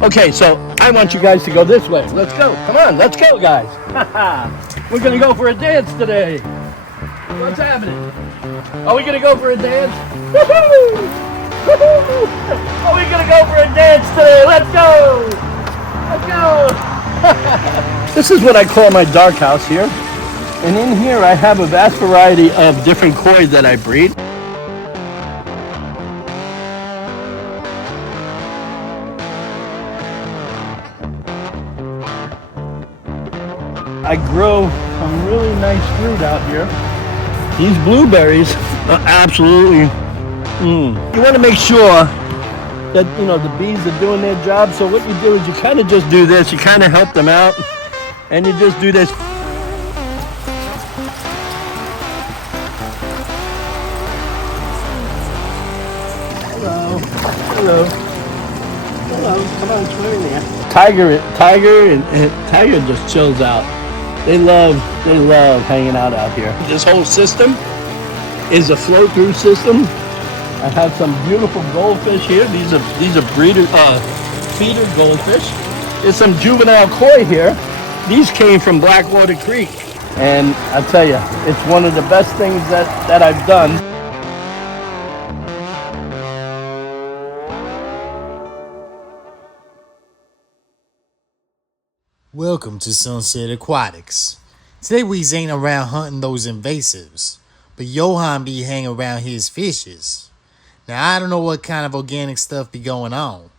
Okay, so I want you guys to go this way. Let's go. Come on, let's go, guys. We're gonna go for a dance today. What's happening? Are we gonna go for a dance? Woohoo! Woohoo! Are we gonna go for a dance today? Let's go! Let's go! This is what I call my dark house here. And in here I have a vast variety of different koi that I breed. I grow some really nice fruit out here. These blueberries are absolutely, You want to make sure that, the bees are doing their job. So what you do is you kind of just do this. You kind of help them out. And you just do this. Hello. Hello. Hello. Come on, swim in there. Tiger just chills out. They love hanging out here. This whole system is a flow-through system. I have some beautiful goldfish here. These are feeder goldfish. There's some juvenile koi here. These came from Blackwater Creek, and I tell you, it's one of the best things that I've done. Welcome to Sunset Aquatics. Today we ain't around hunting those invasives, but Johan be hanging around his fishes. Now I don't know what kind of organic stuff be going on,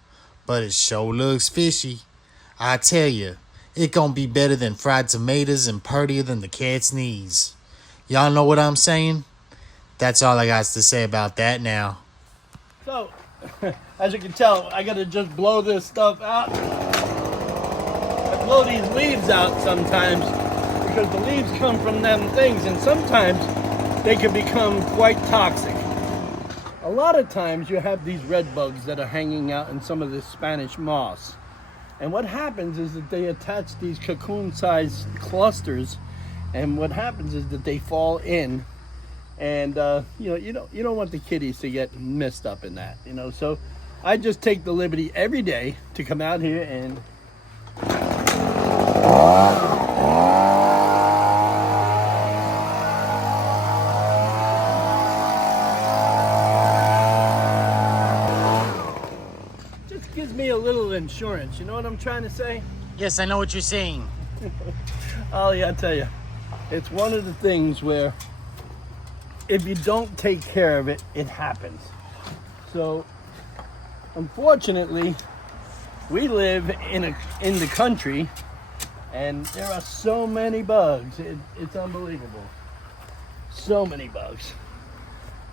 but it sure looks fishy. I tell you, it gonna be better than fried tomatoes and purtier than the cat's knees. Y'all know what I'm saying? That's all I got to say about that now. So, as you can tell, I gotta just blow this stuff out. Blow these leaves out sometimes because the leaves come from them things, and sometimes they can become quite toxic. A lot of times you have these red bugs that are hanging out in some of this Spanish moss, and what happens is that they attach these cocoon-sized clusters, and what happens is that they fall in, and you don't want the kitties to get messed up in that, So I just take the liberty every day to come out here and just gives me a little insurance. You know what I'm trying to say? Yes, I know what you're saying. Oh yeah, I tell you, it's one of the things where if you don't take care of it, it happens. So unfortunately, we live in the country, and there are so many bugs. It's unbelievable. So many bugs.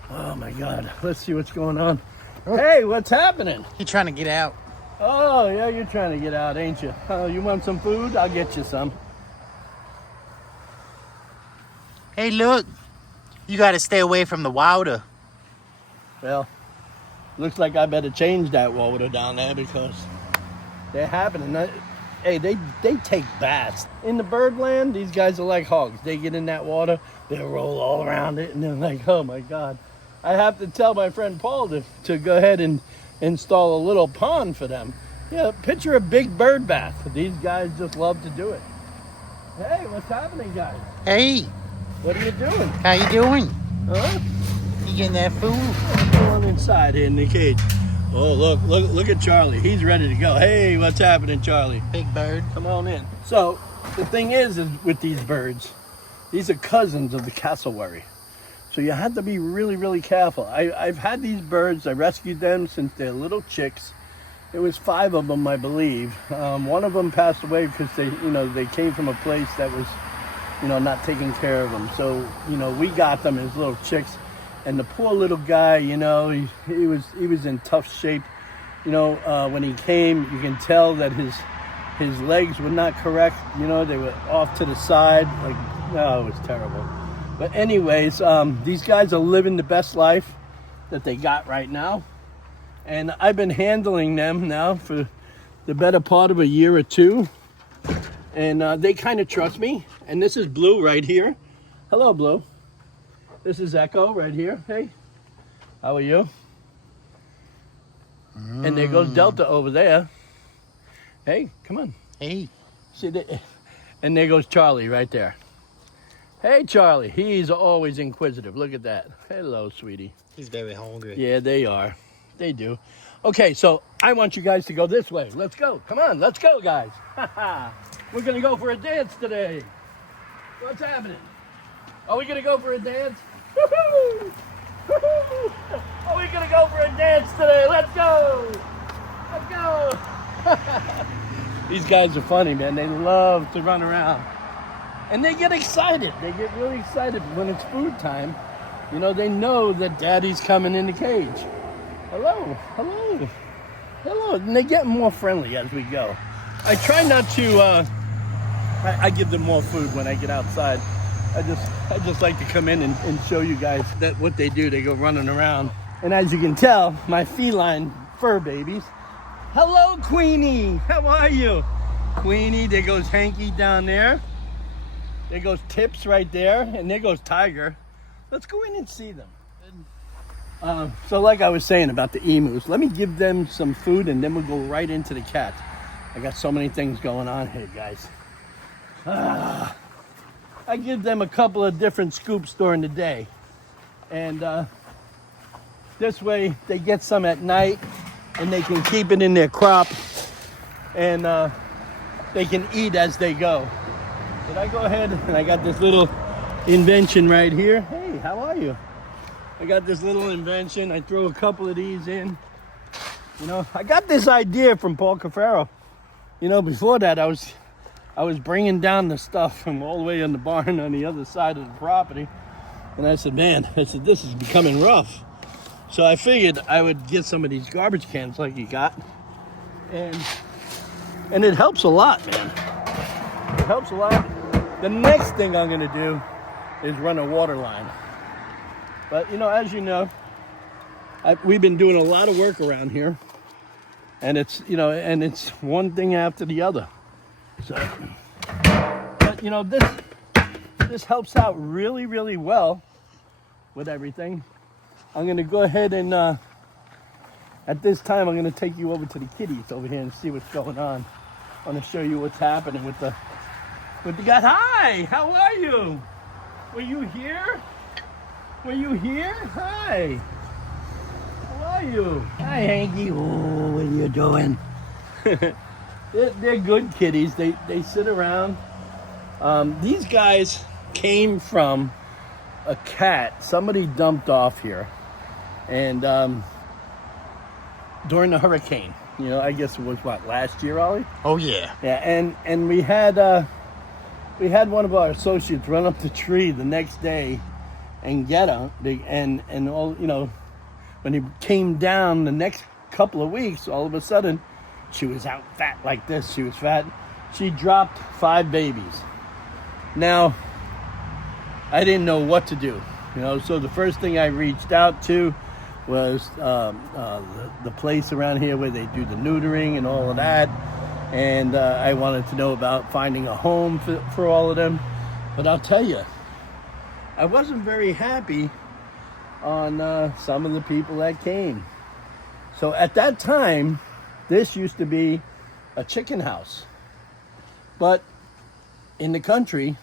Oh my God. Let's see what's going on. Hey, what's happening? He trying to get out. Oh yeah, you're trying to get out, ain't you? You want some food? I'll get you some. Hey, look. You got to stay away from the water. Well, looks like I better change that water down there because they're happening. Hey, they take baths. In the birdland, these guys are like hogs. They get in that water, they roll all around it, and they're like, oh my God. I have to tell my friend Paul to go ahead and install a little pond for them. Yeah, picture a big bird bath. These guys just love to do it. Hey, what's happening, guys? Hey. What are you doing? How you doing? Huh? You getting that food? I'm going inside here in the cage. Oh, look at Charlie. He's ready to go. Hey, what's happening, Charlie? Big bird. Come on in. So, the thing is with these birds, these are cousins of the cassowary. So you have to be really, really careful. I've had these birds. I rescued them since they're little chicks. There was 5 of them, I believe. One of them passed away because they came from a place that was, not taking care of them. So, we got them as little chicks. And the poor little guy, he was in tough shape. When he came, you can tell that his legs were not correct. They were off to the side. It was terrible. But anyways, these guys are living the best life that they got right now. And I've been handling them now for the better part of a year or two. And they kind of trust me. And this is Blue right here. Hello, Blue. This is Echo right here. Hey, how are you? And there goes Delta over there. Hey, come on. Hey. See, and there goes Charlie right there. Hey, Charlie. He's always inquisitive. Look at that. Hello, sweetie. He's very hungry. Yeah, they are. They do. Okay, so I want you guys to go this way. Let's go. Come on, let's go, guys. We're going to go for a dance today. What's happening? Are we going to go for a dance? Woo-hoo! Woo-hoo! Are we going to go for a dance today? Let's go. Let's go. These guys are funny, man. They love to run around. And they get excited. They get really excited when it's food time. You know, they know that Daddy's coming in the cage. Hello, hello, hello. And they get more friendly as we go. I try not to, I give them more food when I get outside. I just like to come in and show you guys that what they do. They go running around. And as you can tell, my feline fur babies. Hello, Queenie. How are you? Queenie, there goes Hanky down there. There goes Tips right there. And there goes Tiger. Let's go in and see them. So like I was saying about the emus, let me give them some food and then we'll go right into the cats. I got so many things going on here, guys. I give them a couple of different scoops during the day. And this way they get some at night and they can keep it in their crop and they can eat as they go. But I go ahead and I got this little invention right here. Hey, how are you? I got this little invention. I throw a couple of these in. You know, I got this idea from Paul Cafaro. You know, before that I was bringing down the stuff from all the way in the barn on the other side of the property. And I said, man, this is becoming rough. So I figured I would get some of these garbage cans like you got. And it helps a lot, man. It helps a lot. The next thing I'm gonna do is run a water line. But you know, as you know, we've been doing a lot of work around here, and it's one thing after the other. So, but you know, this helps out really, really well with everything. I'm gonna go ahead and at this time I'm gonna take you over to the kitties over here and see what's going on. I want to show you what's happening with the guys. Hi, how are you? Were you here? Were you here? Hi. How are you? Hi, Hanky. Oh, what are you doing? They're good kitties. They sit around. These guys came from a cat somebody dumped off here. And during the hurricane, you know, I guess it was what, last year, Ollie? Oh yeah. Yeah, and we had one of our associates run up the tree the next day and get her, and all, you know, when he came down the next couple of weeks, all of a sudden she was out fat like this. She was fat. She dropped 5 babies. Now I didn't know what to do, you know, so the first thing I reached out to was the place around here where they do the neutering and all of that, and I wanted to know about finding a home for all of them. But I'll tell you, I wasn't very happy on some of the people that came. So at that time, this used to be a chicken house. But in the country,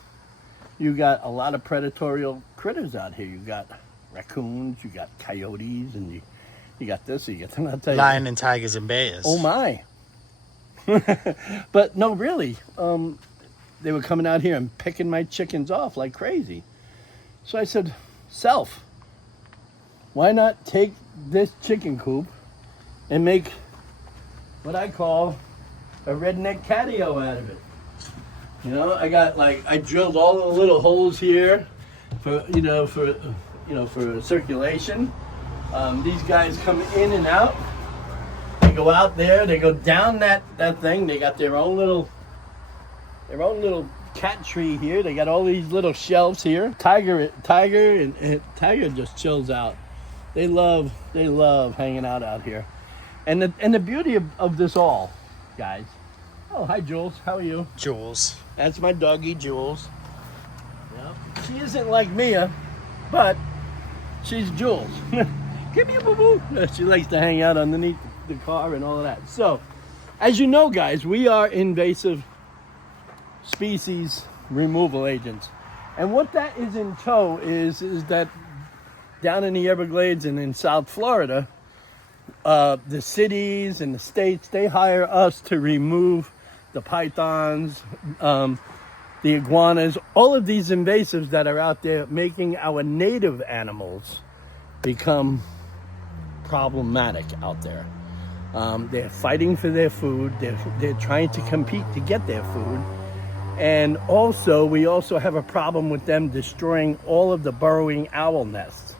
you got a lot of predatory critters out here. You got raccoons, you got coyotes, and you got this, you got that. I'll tell you. Lion and tigers and bears. Oh my. But no, really, they were coming out here and picking my chickens off like crazy. So I said, Self, why not take this chicken coop and make what I call a redneck catio out of it? You know, I drilled all the little holes here for circulation. These guys come in and out. They go out there, they go down that thing. They got their own little cat tree here. They got all these little shelves here. Tiger just chills out. They love hanging out here. And the beauty of this all, guys. Oh, hi Jules. How are you? Jules. That's my doggie, Jules. Yep. She isn't like Mia, but she's Jules. Give me a boo-boo. She likes to hang out underneath the car and all of that. So, As you know, guys, we are invasive species removal agents. And what that is in tow is that down in the Everglades and in South Florida, the cities and the states, they hire us to remove the pythons, the iguanas, all of these invasives that are out there making our native animals become problematic out there. They're fighting for their food. They're trying to compete to get their food. And also, we also have a problem with them destroying all of the burrowing owl nests.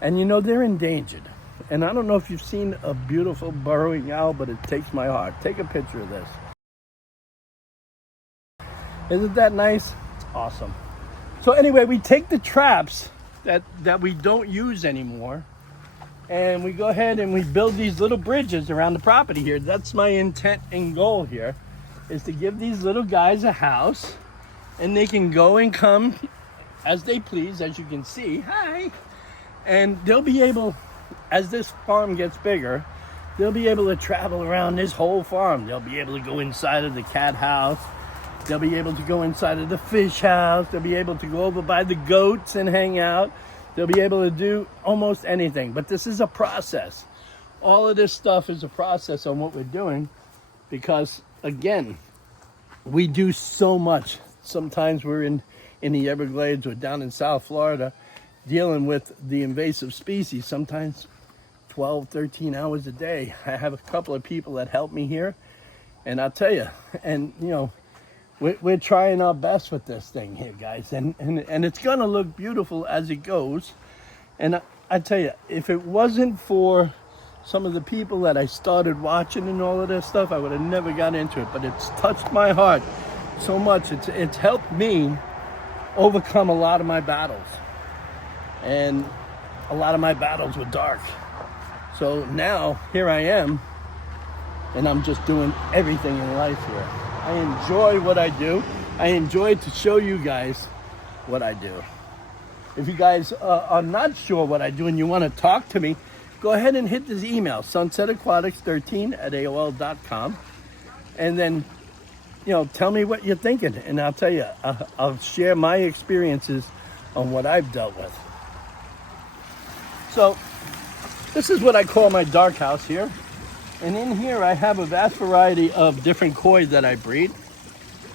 And you know, they're endangered. And I don't know if you've seen a beautiful burrowing owl, but it takes my heart. Take a picture of this. Isn't that nice? It's awesome. So anyway, we take the traps that we don't use anymore, and we go ahead and we build these little bridges around the property here. That's my intent and goal here, is to give these little guys a house, and they can go and come as they please, as you can see. Hi. And they'll be able, as this farm gets bigger, they'll be able to travel around this whole farm. They'll be able to go inside of the cat house. They'll be able to go inside of the fish house. They'll be able to go over by the goats and hang out. They'll be able to do almost anything. But this is a process. All of this stuff is a process on what we're doing, because, again, we do so much. Sometimes we're in the Everglades or down in South Florida dealing with the invasive species, sometimes 12, 13 hours a day. I have a couple of people that help me here, and I'll tell you, and you know, we're trying our best with this thing here, guys, and it's gonna look beautiful as it goes. And I tell you, if it wasn't for some of the people that I started watching and all of this stuff, I would have never got into it. But it's touched my heart so much. It's helped me overcome a lot of my battles, and a lot of my battles were dark. So now here I am, and I'm just doing everything in life here. I enjoy what I do. I enjoy to show you guys what I do. If you guys are not sure what I do and you want to talk to me, go ahead and hit this email, sunsetaquatics13@aol.com, and then, you know, tell me what you're thinking, and I'll tell you, I'll share my experiences on what I've dealt with. So this is what I call my dark house here. And in here I have a vast variety of different koi that I breed.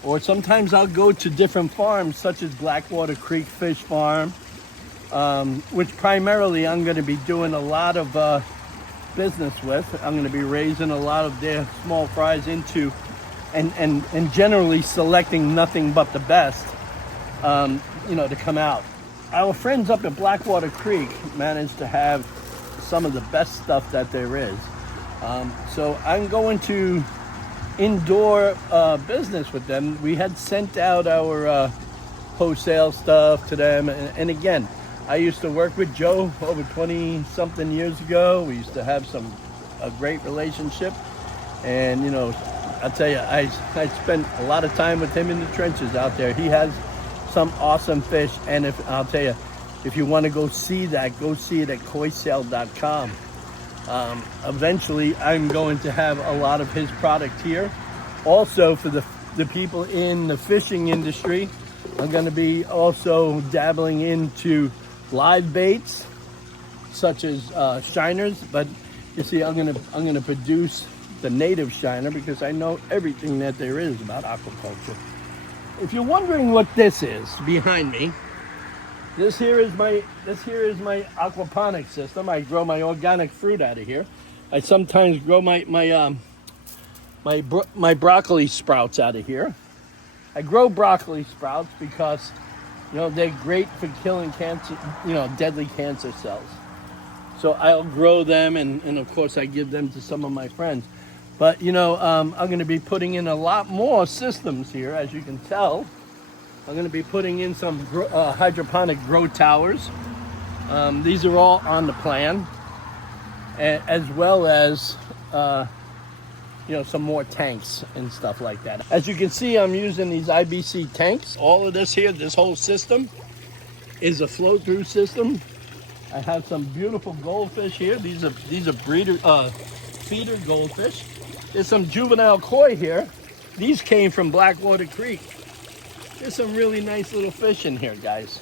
Or sometimes I'll go to different farms, such as Blackwater Creek Fish Farm, which primarily I'm going to be doing a lot of business with. I'm going to be raising a lot of their small fries into, and generally selecting nothing but the best, you know, to come out. Our friends up at Blackwater Creek managed to have some of the best stuff that there is. So I'm going to indoor business with them. We had sent out our wholesale stuff to them, and again, I used to work with Joe over 20 something years ago. We used to have a great relationship, and you know, I'll tell you, I spent a lot of time with him in the trenches out there. He has some awesome fish, and I'll tell you, if you want to go see that, go see it at koisale.com. Eventually, I'm going to have a lot of his product here. Also, for the people in the fishing industry, I'm going to be also dabbling into live baits, such as shiners. But you see, I'm going to produce the native shiner, because I know everything that there is about aquaculture. If you're wondering what this is behind me, this here is my aquaponic system. I grow my organic fruit out of here. I sometimes grow my broccoli sprouts out of here. I grow broccoli sprouts because, you know, they're great for killing cancer, you know, deadly cancer cells. So I'll grow them, and of course I give them to some of my friends. But you know, I'm going to be putting in a lot more systems here, as you can tell. I'm going to be putting in some hydroponic grow towers. These are all on the plan, as well as you know, some more tanks and stuff like that. As you can see, I'm using these IBC tanks. All of this here, this whole system, is a flow-through system. I have some beautiful goldfish here. These are feeder goldfish. There's some juvenile koi here. These came from Blackwater Creek. There's some really nice little fish in here, guys.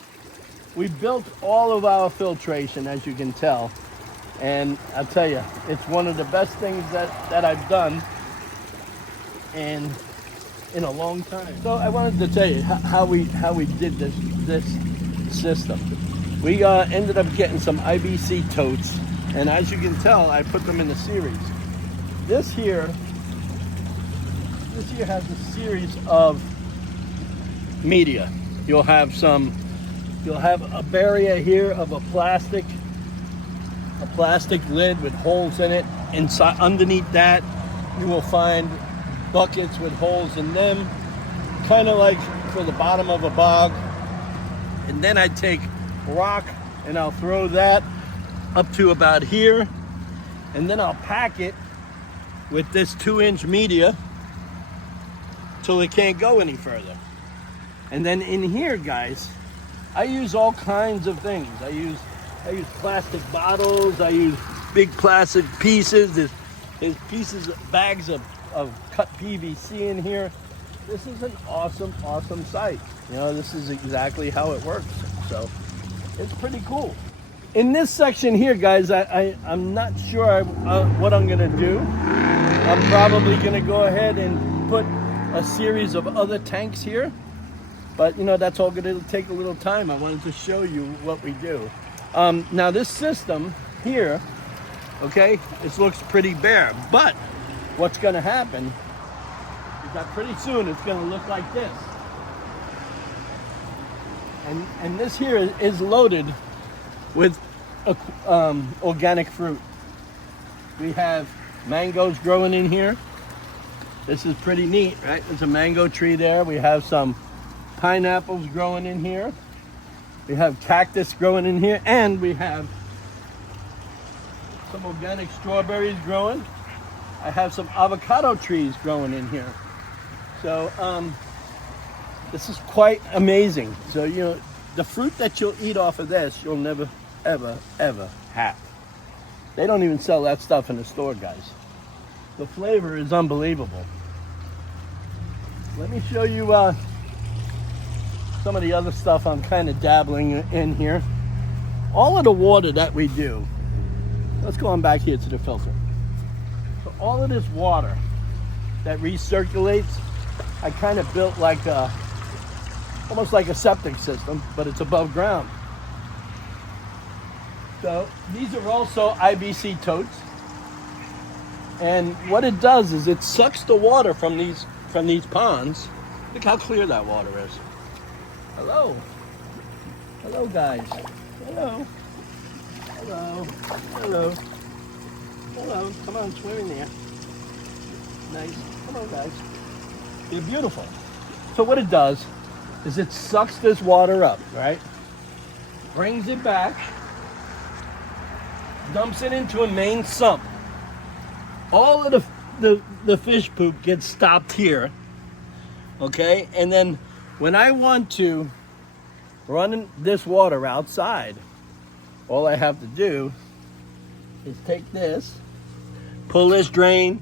We built all of our filtration, as you can tell. And I'll tell you, it's one of the best things that I've done in a long time. So I wanted to tell you how we did this system. We ended up getting some IBC totes, and as you can tell, I put them in a series. This here has a series of media. You'll have a barrier here of a plastic lid with holes in it. Inside, underneath that, you will find buckets with holes in them, kind of like for the bottom of a bog. And then I take rock and I'll throw that up to about here, and then I'll pack it with this 2-inch media till it can't go any further. And then in here, guys, I use all kinds of things. I use plastic bottles. I use big plastic pieces. There's pieces, bags of cut PVC in here. This is an awesome site. You know, this is exactly how it works. So it's pretty cool. In this section here, guys, I'm not sure what I'm gonna do. I'm probably gonna go ahead and put a series of other tanks here. But you know, that's all gonna take a little time. I wanted to show you what we do. Now this system here, okay, it looks pretty bare, but what's gonna happen is that pretty soon it's gonna look like this. And this here is loaded with organic fruit. We have mangoes growing in here. This is pretty neat, right? There's a mango tree there. We have some pineapples growing in here. We have cactus growing in here, and we have some organic strawberries growing. I have some avocado trees growing in here. So this is quite amazing. So, you know, the fruit that you'll eat off of this, you'll never, ever, ever have. They don't even sell that stuff in the store, guys. The flavor is unbelievable. Let me show you some of the other stuff I'm kind of dabbling in here. All of the water that we do, let's go on back here to the filter. So all of this water that recirculates, I kind of built like almost like a septic system, but it's above ground. So these are also IBC totes. And what it does is it sucks the water from these ponds. Look how clear that water is. Hello. Hello, guys. Hello. Hello. Hello. Hello. Come on, swim in there. Nice. Come on, guys. They're beautiful. So what it does is it sucks this water up, right? Brings it back, dumps it into a main sump. All of the fish poop gets stopped here, okay? And then when I want to run this water outside, all I have to do is take this, pull this drain,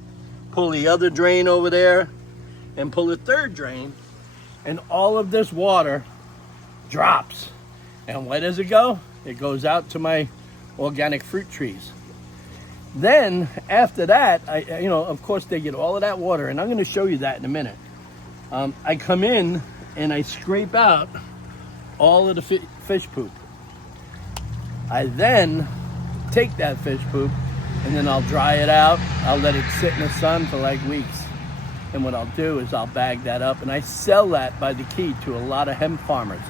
pull the other drain over there, and pull the third drain, and all of this water drops. And where does it go? It goes out to my organic fruit trees. Then after that, you know, of course they get all of that water, and I'm going to show you that in a minute. I come in and I scrape out all of the fish poop. I then take that fish poop and then I'll dry it out. I'll let it sit in the sun for like weeks. And what I'll do is I'll bag that up, and I sell that by the key to a lot of hemp farmers.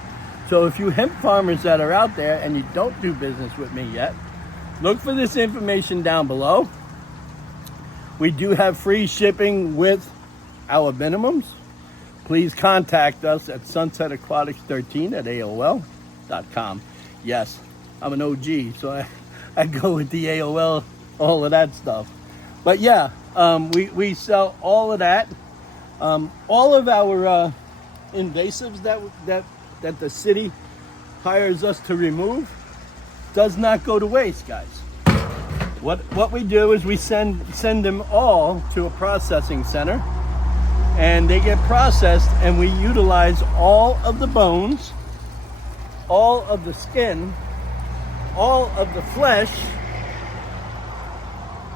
So if you hemp farmers that are out there and you don't do business with me yet, look for this information down below. We do have free shipping with our minimums. Please contact us at sunsetaquatics13@AOL.com. Yes, I'm an OG, so I go with the AOL, all of that stuff. But yeah, we sell all of that. All of our invasives that the city hires us to remove does not go to waste, guys. What we do is we send them all to a processing center, and they get processed, and we utilize all of the bones, all of the skin, all of the flesh,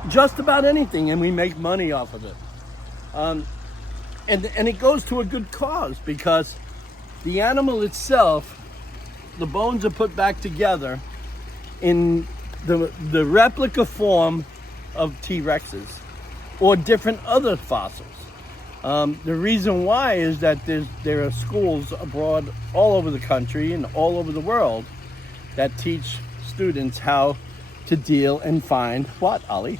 just about anything, and we make money off of it. And it goes to a good cause, because the animal itself, the bones are put back together in the replica form of T-Rexes or different other fossils. The reason why is that there are schools abroad all over the country and all over the world that teach students how to deal and find what, Ollie?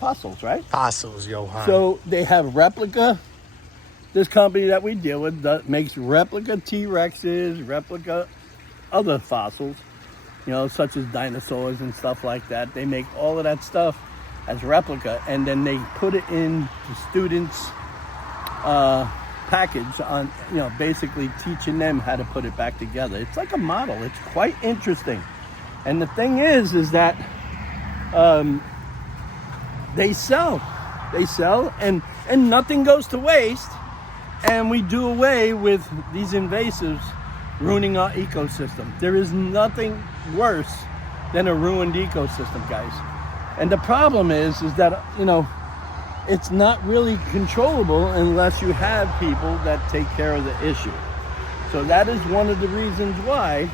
Fossils, right? Fossils, Johan. So they have replica. This company that we deal with that makes replica T-Rexes, replica other fossils, you know, such as dinosaurs and stuff like that. They make all of that stuff as replica, and then they put it in the students' package on, you know, basically teaching them how to put it back together. It's like a model. It's quite interesting. And the thing is that they sell, and nothing goes to waste. And we do away with these invasives ruining our ecosystem. There is nothing worse than a ruined ecosystem, guys. And the problem is that, you know, it's not really controllable unless you have people that take care of the issue. So that is one of the reasons why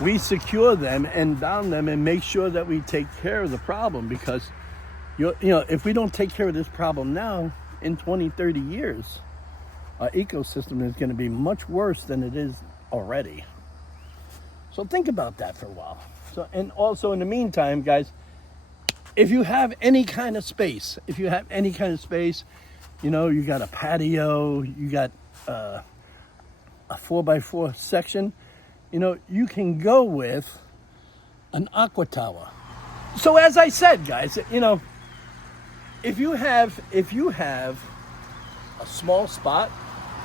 we secure them and bound them and make sure that we take care of the problem, because you know, if we don't take care of this problem now, in 20, 30 years, our ecosystem is going to be much worse than it is already. So think about that for a while. So, and also in the meantime, guys, if you have any kind of space, you know, you got a patio, you got a 4x4 section, you know, you can go with an aqua tower. So as I said, guys, you know, if you have a small spot,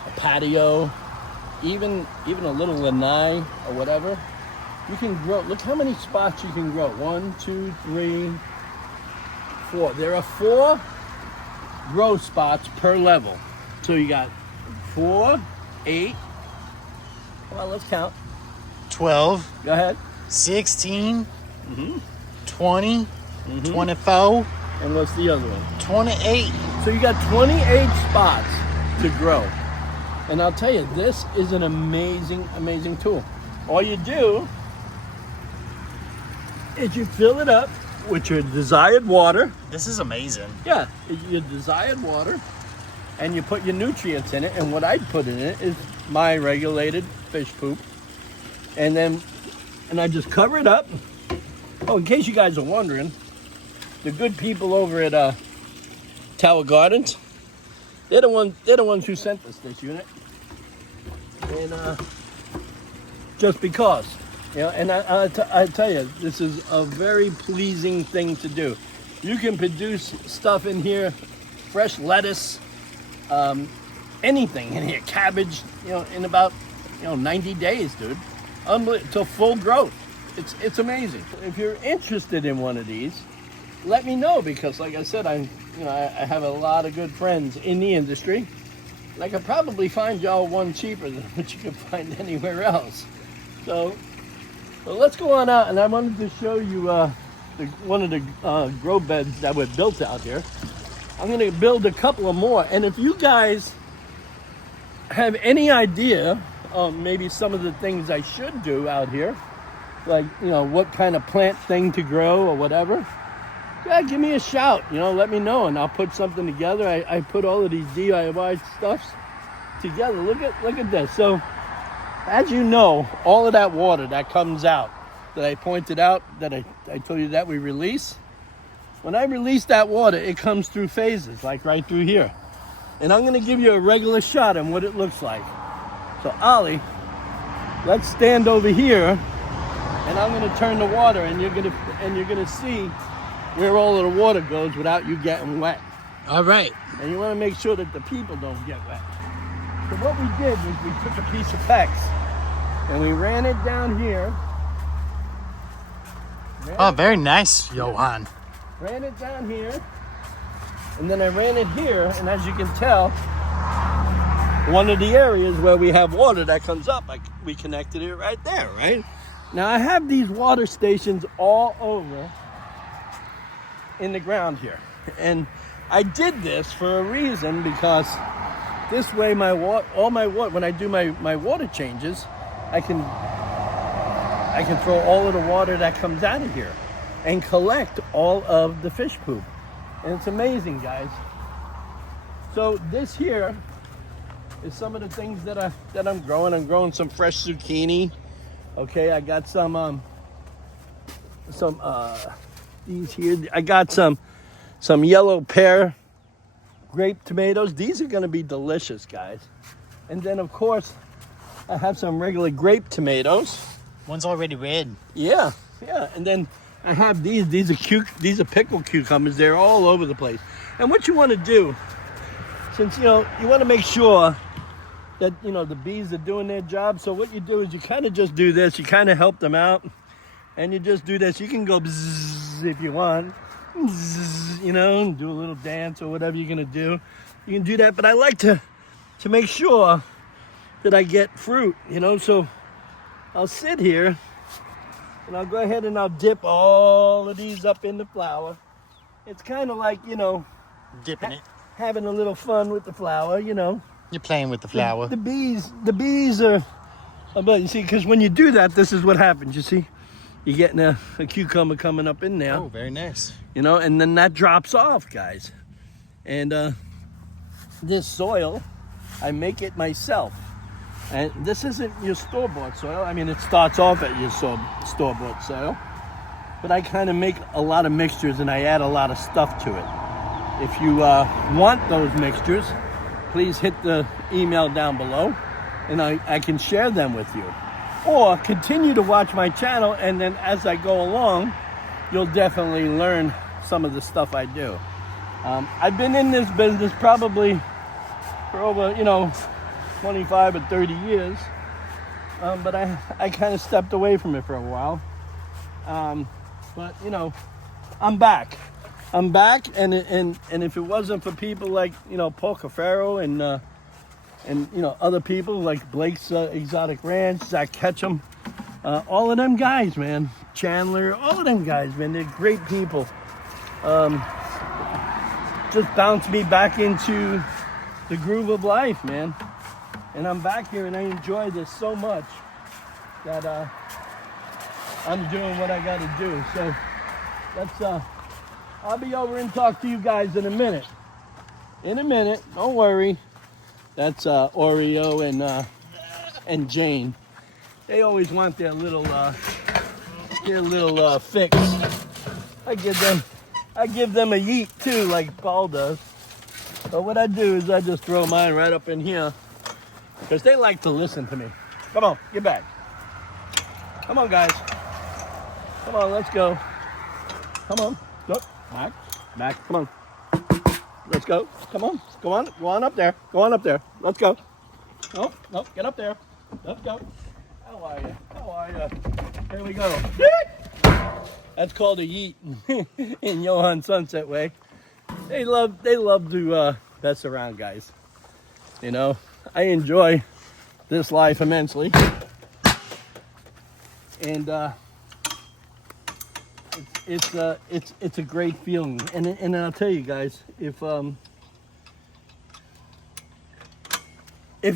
a patio, even a little lanai or whatever, you can grow. Look how many spots you can grow. 1, 2, 3, 4. There are 4 grow spots per level. So you got 4, 8. Well, let's count. 12. Go ahead. 16. 20. 24. And what's the other one? 28. So you got 28 spots to grow. And I'll tell you, this is an amazing, amazing tool. All you do is you fill it up with your desired water. This is amazing. Yeah, your desired water, and you put your nutrients in it. And what I'd put in it is my regulated fish poop. And I just cover it up. Oh, in case you guys are wondering, the good people over at Tower Gardens, they're the ones who sent us this unit. And just because, you know, and I tell you, this is a very pleasing thing to do. You can produce stuff in here, fresh lettuce, anything in here, cabbage, you know, in about, you know, 90 days, dude. To full growth. It's amazing. If you're interested in one of these, let me know, because like I said, I have a lot of good friends in the industry. And I could probably find y'all one cheaper than what you could find anywhere else. So let's go on out, and I wanted to show you one of the grow beds that were built out here. I'm going to build a couple of more, and if you guys have any idea maybe some of the things I should do out here, like, you know, what kind of plant thing to grow or whatever, yeah, give me a shout, you know, let me know, and I'll put something together. I put all of these DIY stuffs together. Look at this. So as you know, all of that water that comes out, that I pointed out, that I told you that we release, when I release that water, it comes through phases, like right through here. And I'm going to give you a regular shot on what it looks like. So Ollie, let's stand over here, and I'm going to turn the water, and you're going to see where all of the water goes without you getting wet. All right. And you want to make sure that the people don't get wet. So what we did was we took a piece of PEX and we ran it down here. Oh, very nice, Johan. ran it down here, and then I ran it here, and as you can tell, one of the areas where we have water that comes up, we connected it right there, right? Now I have these water stations all over in the ground here, and I did this for a reason, because this way all my water, when I do my water changes, I can throw all of the water that comes out of here and collect all of the fish poop. And it's amazing, guys. So this here is some of the things that I'm growing. I'm growing some fresh zucchini. Okay, I got some these here. I got some yellow pear grape tomatoes. These are going to be delicious, guys. And then of course I have some regular grape tomatoes. One's already red. Yeah. And then I have these are pickled cucumbers. They're all over the place. And what you want to do, since you want to make sure that the bees are doing their job, so what you do is you kind of just do this. You kind of help them out, and you just do this. You can go bzzz if you want, bzzz, and do a little dance or whatever you're gonna do. You can do that, but I like to make sure that I get fruit. So I'll sit here and I'll go ahead and I'll dip all of these up in the flour. It's kind of like Dipping it. having a little fun with the flour. You're playing with the flour. The bees are, but you see, because when you do that, this is what happens. You see, you're getting a cucumber coming up in there. Oh, very nice. And then that drops off, guys. And this soil, I make it myself. And this isn't your store-bought soil. I mean, it starts off at your store-bought soil. But I kind of make a lot of mixtures and I add a lot of stuff to it. If you want those mixtures, please hit the email down below and I can share them with you. Or continue to watch my channel, and then as I go along, you'll definitely learn some of the stuff I do. I've been in this business probably for over, 25 or 30 years, but I kind of stepped away from it for a while. But I'm back. And if it wasn't for people like Paul Cafaro and other people like Blake's Exotic Ranch, Zach Ketchum, all of them guys, man, Chandler, all of them guys, man, they're great people. Just bounced me back into the groove of life, man. And I'm back here and I enjoy this so much that I'm doing what I got to do. So I'll be over and talk to you guys in a minute. Don't worry. That's Oreo and Jane. They always want their little fix. I give them a yeet too, like Paul does. But what I do is I just throw mine right up in here, because they like to listen to me. Come on, get back. Come on, guys. Come on, let's go. Come on. Look, back. Come on. Let's go. Come on. Go on up there. Let's go. Nope. Get up there. Let's go. How are you? Here we go. That's called a yeet in Johan Sunset Way. They love to mess around, guys. I enjoy this life immensely, and it's a great feeling. And I'll tell you guys, if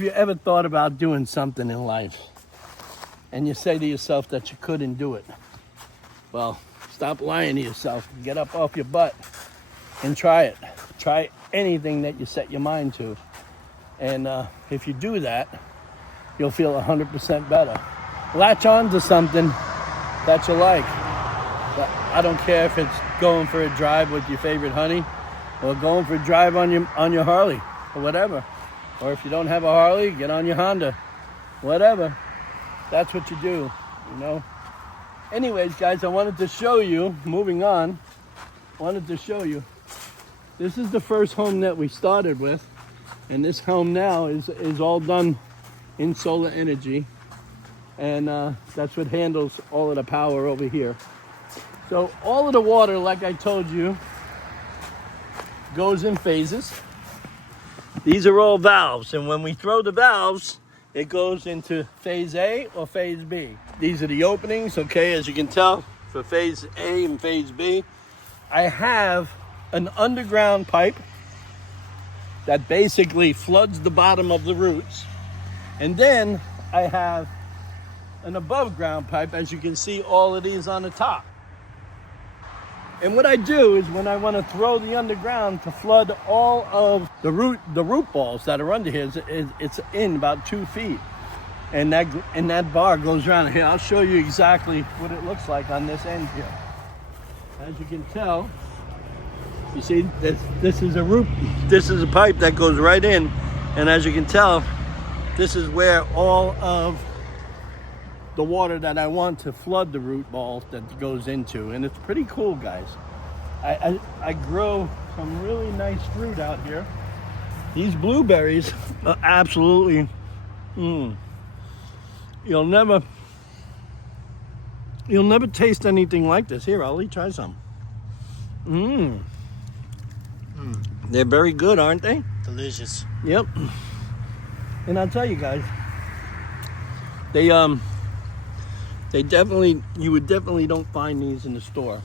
you ever thought about doing something in life, and you say to yourself that you couldn't do it, well, stop lying to yourself. Get up off your butt and try it. Try anything that you set your mind to. And if you do that, you'll feel 100% better. Latch on to something that you like. I don't care if it's going for a drive with your favorite honey, or going for a drive on your Harley, or whatever. Or if you don't have a Harley, get on your Honda. Whatever. That's what you do, Anyways, guys, I wanted to show you, moving on, this is the first home that we started with. And this home now is all done in solar energy. And that's what handles all of the power over here. So all of the water, like I told you, goes in phases. These are all valves, and when we throw the valves, it goes into phase A or phase B. These are the openings, okay, as you can tell, for phase A and phase B. I have an underground pipe that basically floods the bottom of the roots. And then I have an above ground pipe, as you can see all of these on the top. And what I do is when I want to throw the underground to flood all of the root balls that are under here, it's in about 2 feet. And that bar goes around here. I'll show you exactly what it looks like on this end here. As you can tell, you see this is a pipe that goes right in, and as you can tell, this is where all of the water that I want to flood the root balls that goes into, and it's pretty cool, guys. I grow some really nice fruit out here. These blueberries are absolutely, you'll never taste anything like this. Here, Ollie, try some. They're very good, aren't they? Delicious. Yep. And I'll tell you guys, you would definitely don't find these in the store.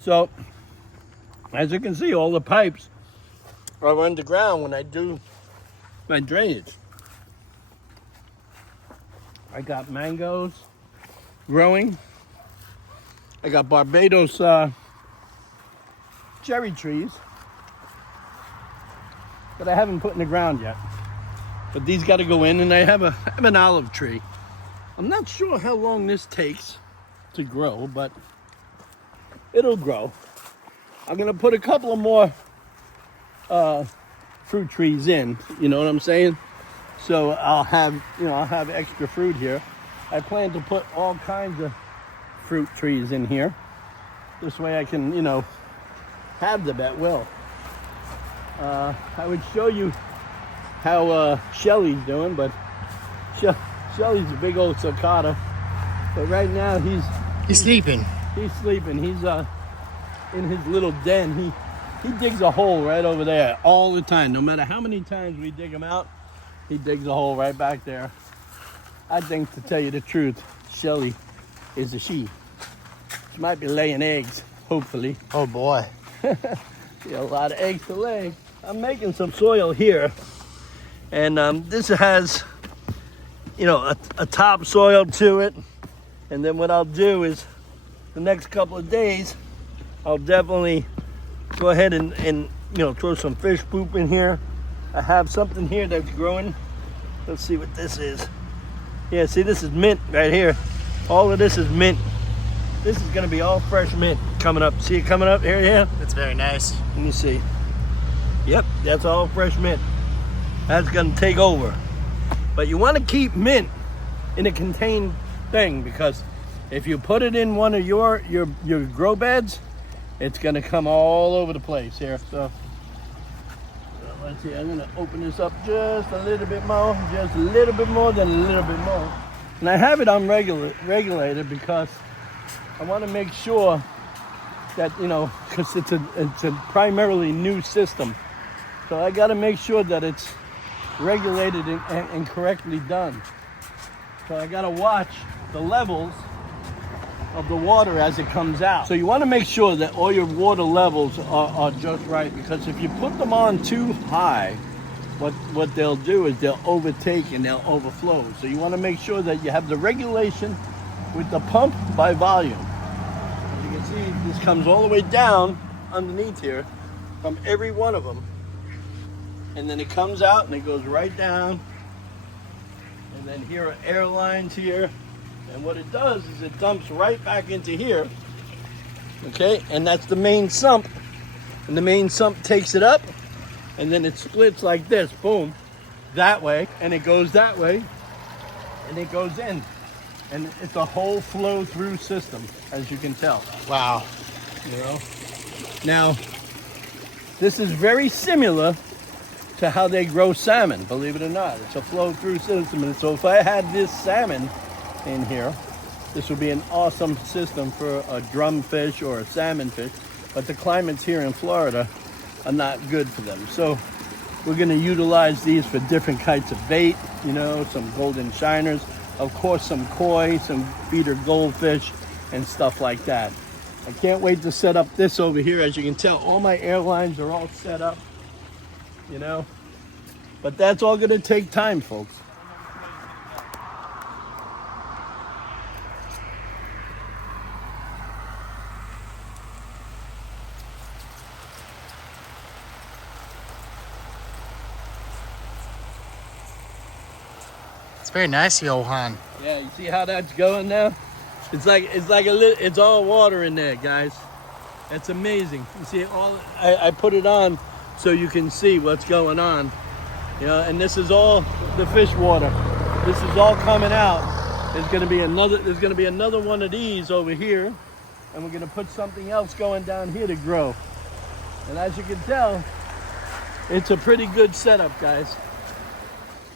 So, as you can see, all the pipes are underground when I do my drainage. I got mangoes growing. I got Barbados cherry trees that I haven't put in the ground yet. But these got to go in, and I have an olive tree. I'm not sure how long this takes to grow, but it'll grow. I'm gonna put a couple of more fruit trees in. You know what I'm saying? So I'll have extra fruit here. I plan to put all kinds of fruit trees in here. This way I can, have them at will. I would show you how Shelly's doing, but Shelly's a big old cicada. But right now He's sleeping. He's sleeping. He's in his little den. He digs a hole right over there all the time. No matter how many times we dig him out, he digs a hole right back there. I think, to tell you the truth, Shelly is a she. She might be laying eggs, hopefully. Oh boy. A lot of eggs to lay. I'm making some soil here, and this has, a topsoil to it. And then what I'll do is, the next couple of days, I'll definitely go ahead and throw some fish poop in here. I have something here that's growing. Let's see what this is. Yeah, see, this is mint right here. All of this is mint. This is gonna be all fresh mint coming up. See it coming up here? Yeah. That's very nice. Let me see. Yep, that's all fresh mint. That's gonna take over. But you want to keep mint in a contained thing, because if you put it in one of your grow beds, it's gonna come all over the place here. So let's see. I'm gonna open this up just a little bit more, just a little bit more than a little bit more. And I have it unregulated because I want to make sure that, because it's a primarily new system. So I got to make sure that it's regulated and correctly done. So I got to watch the levels of the water as it comes out. So you want to make sure that all your water levels are just right, because if you put them on too high, what they'll do is they'll overtake and they'll overflow. So you want to make sure that you have the regulation with the pump by volume. As you can see, this comes all the way down underneath here from every one of them. And then it comes out and it goes right down. And then here are air lines here. And what it does is it dumps right back into here. Okay, and that's the main sump. And the main sump takes it up, and then it splits like this, boom, that way, and it goes that way, and it goes in. And it's a whole flow through system, as you can tell. Wow. Now, this is very similar to how they grow salmon, believe it or not. It's a flow through system. And so if I had this salmon in here, This would be an awesome system for a drumfish or a salmon fish, but the climates here in Florida are not good for them. So we're going to utilize these for different kinds of bait, you know, some golden shiners, of course some koi, some feeder goldfish, and stuff like that. I can't wait to set up this over here. As you can tell, all my airlines are all set up, you know, but that's all going to take time, folks. It's very nice, Johan. Yeah, you see how that's going now? It's like it's all water in there, guys. It's amazing. You see, I put it on so you can see what's going on. You know, and this is all the fish water. This is all coming out. There's gonna be another one of these over here, and we're gonna put something else going down here to grow. And as you can tell, it's a pretty good setup, guys.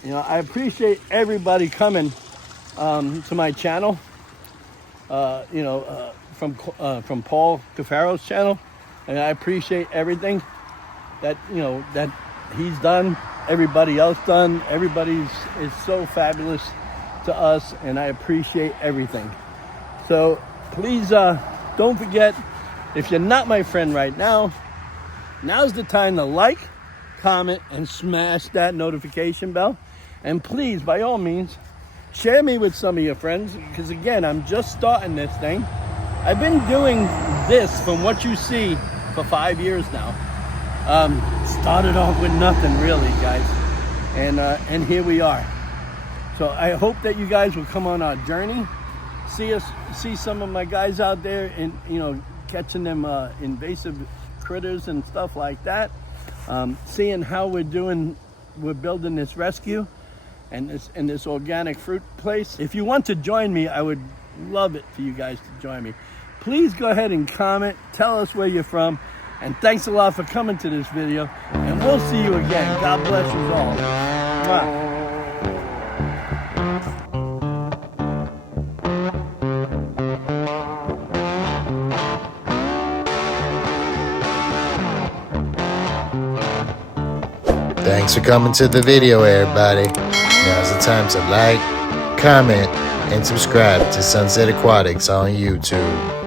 You know, I appreciate everybody coming to my channel. You know, from Paul Cafaro's channel, and I appreciate everything that, you know, that he's done, everybody else done. Everybody is so fabulous to us, and I appreciate everything. So please don't forget, if you're not my friend right now, now's the time to like, comment, and smash that notification bell. And please, by all means, share me with some of your friends, because again, I'm just starting this thing. I've been doing this, from what you see, for 5 years now. Started off with nothing really, guys, and here we are. So I hope that you guys will come on our journey, see some of my guys out there, and, you know, catching them invasive critters and stuff like that. Seeing how we're building this rescue and this organic fruit place. If you want to join me, I would love it for you guys to join me. Please go ahead and comment, tell us where you're from, and thanks a lot for coming to this video, and we'll see you again. God bless you all. Mwah. Thanks for coming to the video, everybody. Now's the time to like, comment, and subscribe to Sunset Aquatics on YouTube.